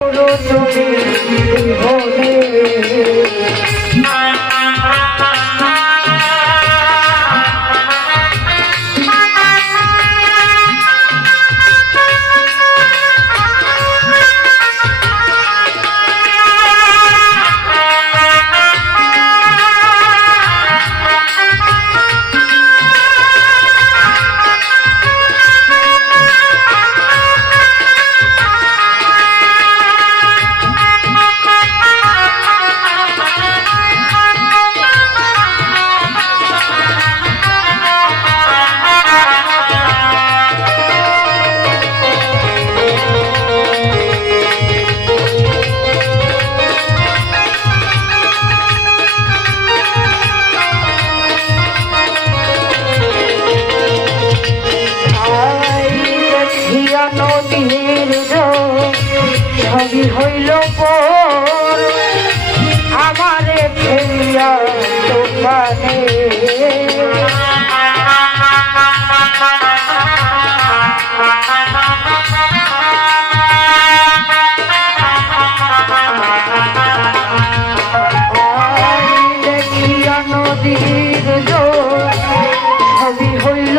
তুমি জীবনে নদীর ছবি হইল পর। আমারে ফেরিয়া দোকানে দেখিয়া নদীর ছবি হইল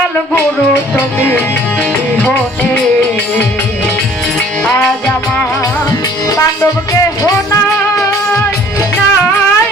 দয়াল গুরু তুমি পাণ্ডবকে হোনা নাই